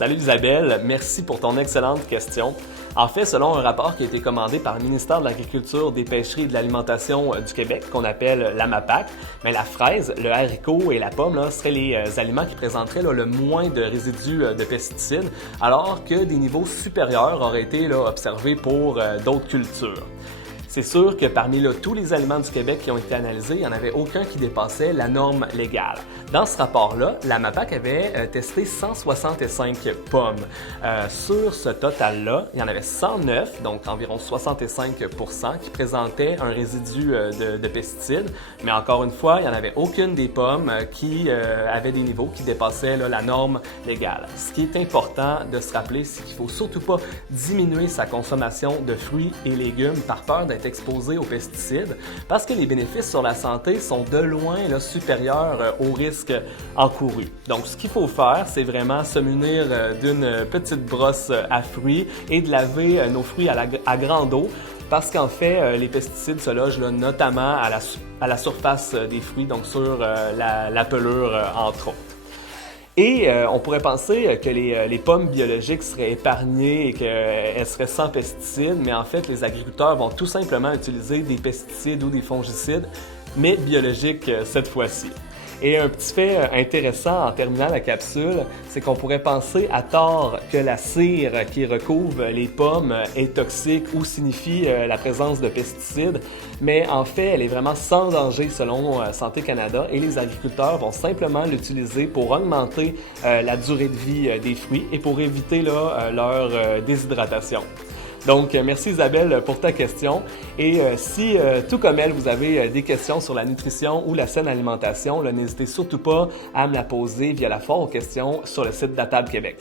Salut Isabelle, merci pour ton excellente question. En fait, selon un rapport qui a été commandé par le ministère de l'Agriculture, des Pêcheries et de l'Alimentation du Québec, qu'on appelle l'AMAPAC, mais la fraise, le haricot et la pomme seraient les aliments qui présenteraient le moins de résidus de pesticides, alors que des niveaux supérieurs auraient été observés pour d'autres cultures. C'est sûr que parmi tous les aliments du Québec qui ont été analysés, il n'y en avait aucun qui dépassait la norme légale. Dans ce rapport-là, la MAPAC avait testé 165 pommes. Sur ce total-là, il y en avait 109, donc environ 65%, qui présentaient un résidu de pesticides. Mais encore une fois, il n'y en avait aucune des pommes qui avait des niveaux qui dépassaient la norme légale. Ce qui est important de se rappeler, c'est qu'il ne faut surtout pas diminuer sa consommation de fruits et légumes par peur d'être exposé aux pesticides parce que les bénéfices sur la santé sont de loin supérieurs aux risques encourus. Donc, ce qu'il faut faire, c'est vraiment se munir d'une petite brosse à fruits et de laver nos fruits à grande eau parce qu'en fait, les pesticides se logent notamment à la surface des fruits, donc sur la pelure entre autres. Et on pourrait penser que les pommes biologiques seraient épargnées et qu'elles seraient sans pesticides, mais en fait, les agriculteurs vont tout simplement utiliser des pesticides ou des fongicides, mais biologiques cette fois-ci. Et un petit fait intéressant en terminant la capsule, c'est qu'on pourrait penser à tort que la cire qui recouvre les pommes est toxique ou signifie la présence de pesticides, mais en fait, elle est vraiment sans danger selon Santé Canada et les agriculteurs vont simplement l'utiliser pour augmenter la durée de vie des fruits et pour éviter leur déshydratation. Donc, merci Isabelle pour ta question. Et si, tout comme elle, vous avez des questions sur la nutrition ou la saine alimentation, n'hésitez surtout pas à me la poser via la foire aux questions sur le site d'Atable Québec.